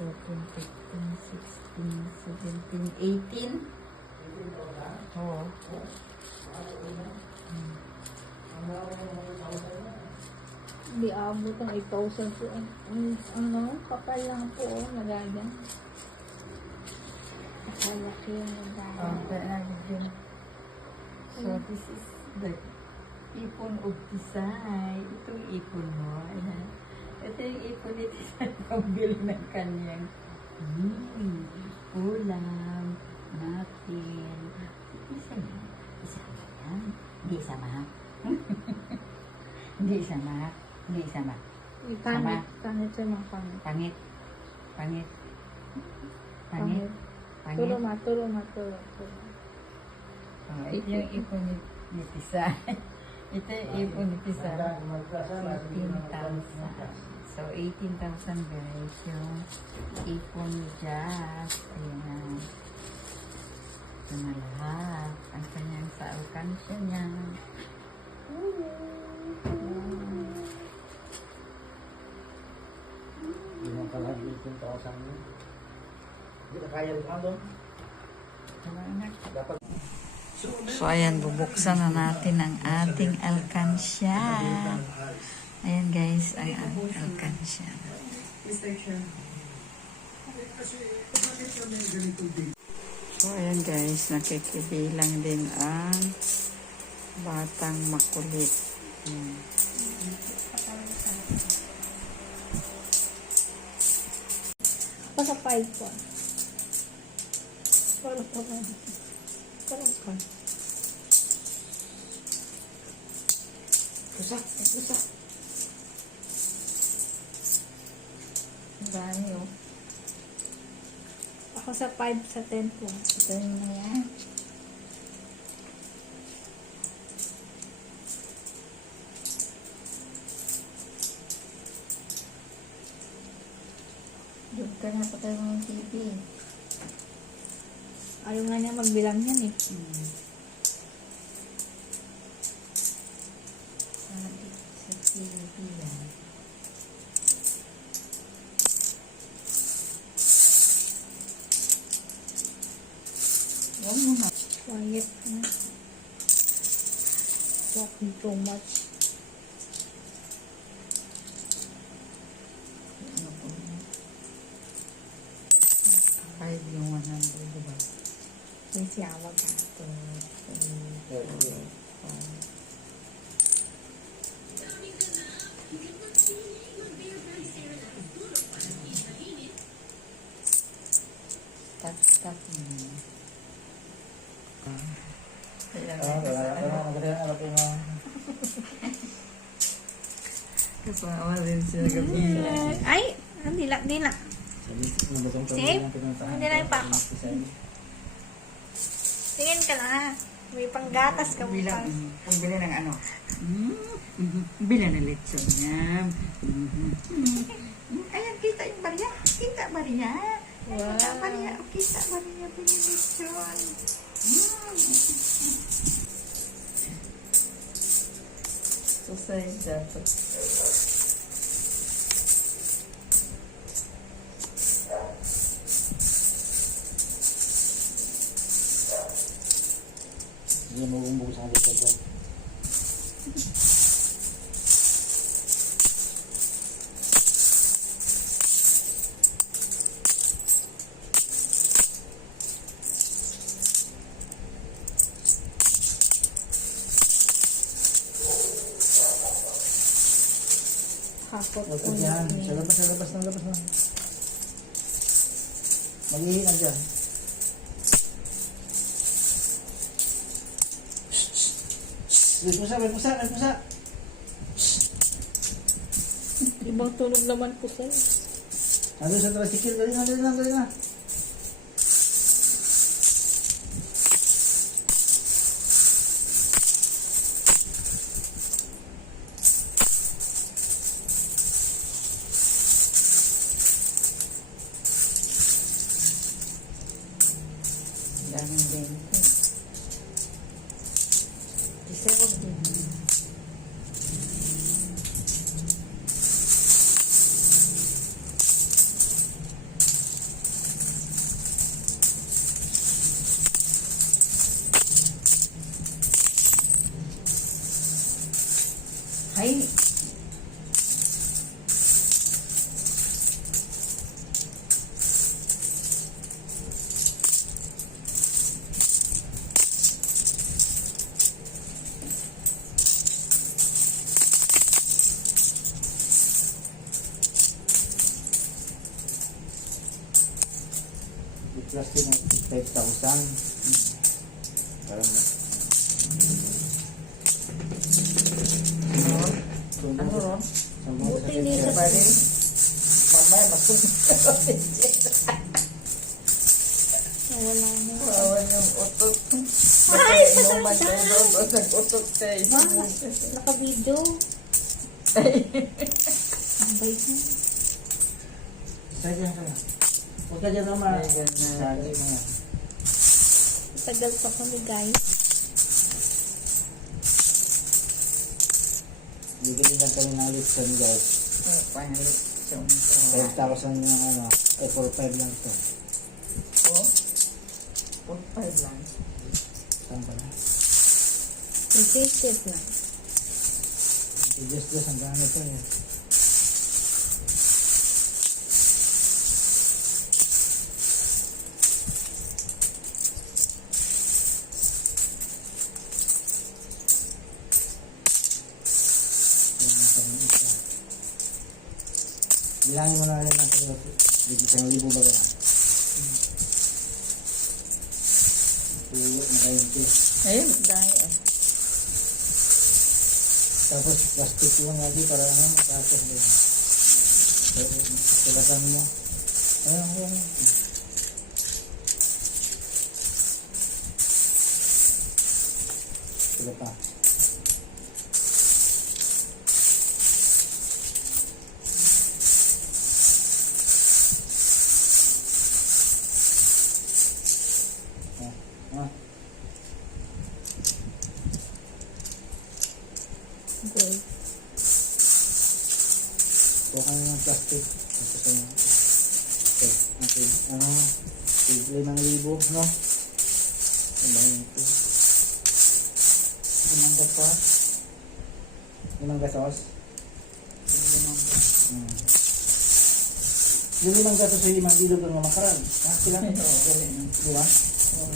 17, 18. Oo. Hindi abot ang 8,000 po. Ang, ano, kapal lang po, oh, nagaga. Nakalaki yung nagaga. Oh, pero din. So, this is the ipon of Tisay. Itong ipon mo. Ayan. Ito yung ipon ni Tisay. Pambili ng kanyang mm, ulam, napkin. Isa yan. Isa yan. Hindi sama. Hindi sama. Hindi sama. Ikanit, kanit sa mga kanit. Pangit. Pangit. Pangit. Pangit. Turo ma, turo ma, turo. Oh, ito yung ipon ni, ni. ito ipon ni Tisa. 18,000. So, 18,000 guys. Yung ipon ni Jazz. Ayan. Ito na lahat. Ang kanyang sa alkansya niya. Hindi mo pala yung kawasan mo. Hindi na kaya rin doon. Anak. Dapat So, ayan, bubuksan na natin ang ating alkansya. Ayan guys, ang alkansya. So, ayan guys, nakikibilang din ang batang makulit. Baka 5 po. Wala pa ba? Wala pa. Pusa, ay pusa. Dami oh. Ako sa 5 sa 10 po. Ito yung na yan. Doon ka na patay mo yung TV. Ayaw nga niya magbilang yan eh. Hmm. Sa yan. Huwag mo na. Quiet na. Talking too much. Ano po yun? Five yung 100, diba? May siyawag ka. Two, three, four, five. Tap, tap mo. Ah. Kaya Ah, wala wala wala maganda ano po yung Kasama rin siya gabi. Ay! Ah, dila, dila. pinuntahan. Hindi lang pa ako. Ka na. May panggatas ka mo Bilang, pa. pagbili ng ano. Mm, mhm. Bila ng lechon yan. Mhm. Mm, Ayan, kita yung barya. Kita barya. Wow. Kita barya. Kita barya. Binilechon. Mm. Susay dapat. Hindi mo bumbugo sa likod ko. Kapot Huwag ka dyan. na. Sa labas, sa labas, sa labas na. Maghihin na dyan. May pusa, may pusa, may pusa. Ibang tunog naman po sa'yo. Nandun sa tricycle, dali na, dali na, dali na. I-plastic ng 5,000. Parang... Ano ron? Buti Bali, mamaya masunod. Wala na. Kawan yung utot. Ay! Inuman tayo doon. o Nag-utot kayo. Ma, naka-video. Ay. Ang bait mo. Sadya ka na. Huwag ka dyan naman. Sadya mo na. Tagal pa kami guys. Bibili lang kami ng Lipson guys. Oh, Pangalit. So, 5,000 yung ano. Eh, 4,500 lang to. oh. Four, five lang. Saan pa na? Resisted lang. Just-just ang gamit to eh. Bilangin mo na rin natin yung isang libo ba ka? Tuyo na kayo ito. Ayun, dahil. eh. Tapos plastic yung lagi para ano matapos din. So, sulatan mo. Ayun, ayun. Sila Okay. Ano? Limang libo, no? Limang libo. Limang gatos. Limang gasos? Limang gatos. Hmm. Yung limang gasos ay limang bilog ang makaran. Ha? Sila? Oo, galing. Di ba? Oo.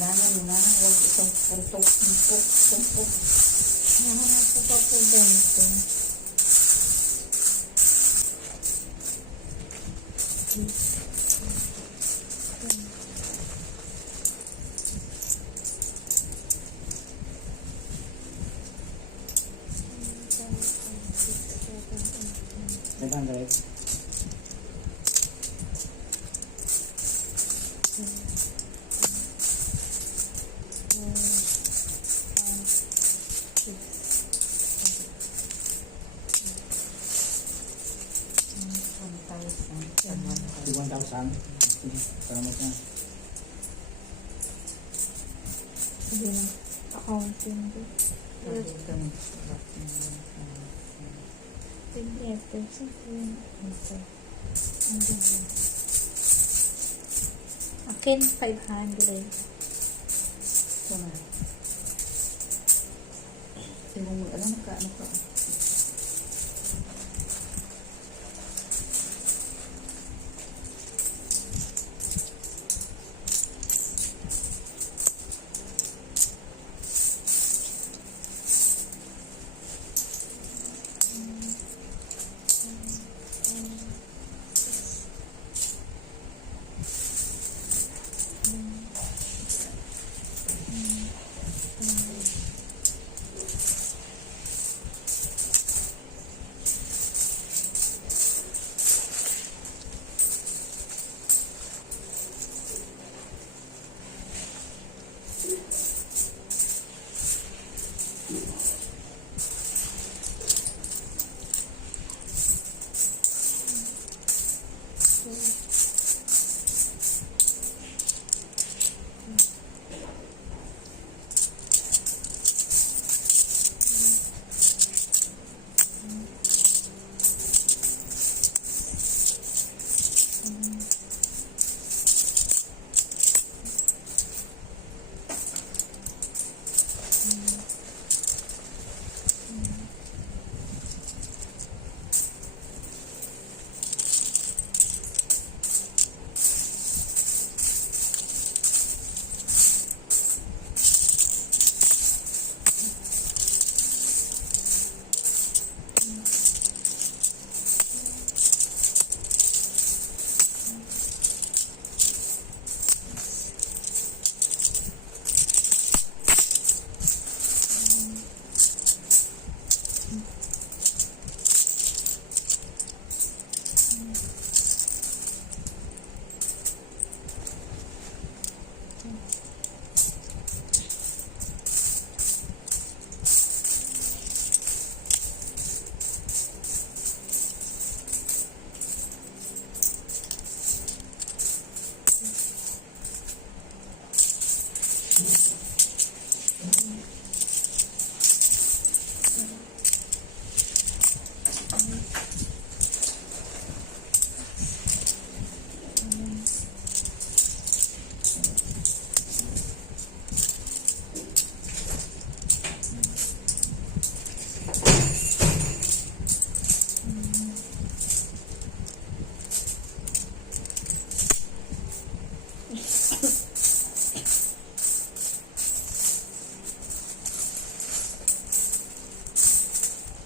Wala na. Huwag itong puntok, tumpok, tumpok. Nakakasa pa po dito. Limang direct. One 1,000. Sige, salamat na. Hindi na. Accounting ko. Sige. Ito. Ang ganda. Akin, 500. Ito na. Sino mo, alam ka, ano ka?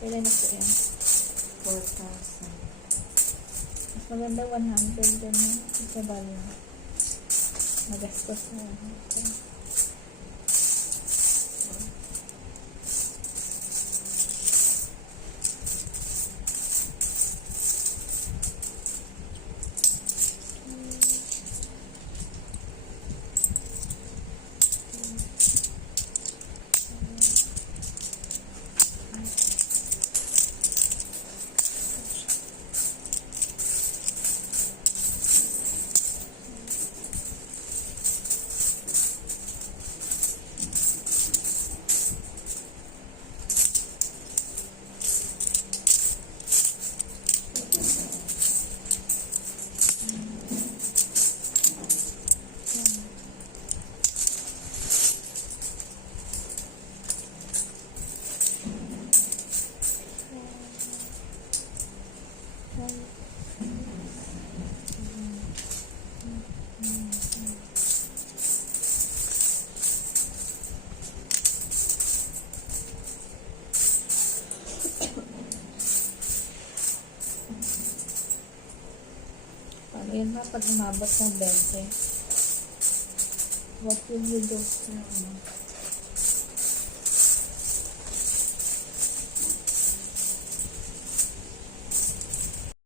Ilan na po yan? 4,000. Mas maganda 100 ganyan. Isa ba yun? Magastos na 100. Ayan ha, pag umabot ng 20. What will you do? Mm -hmm.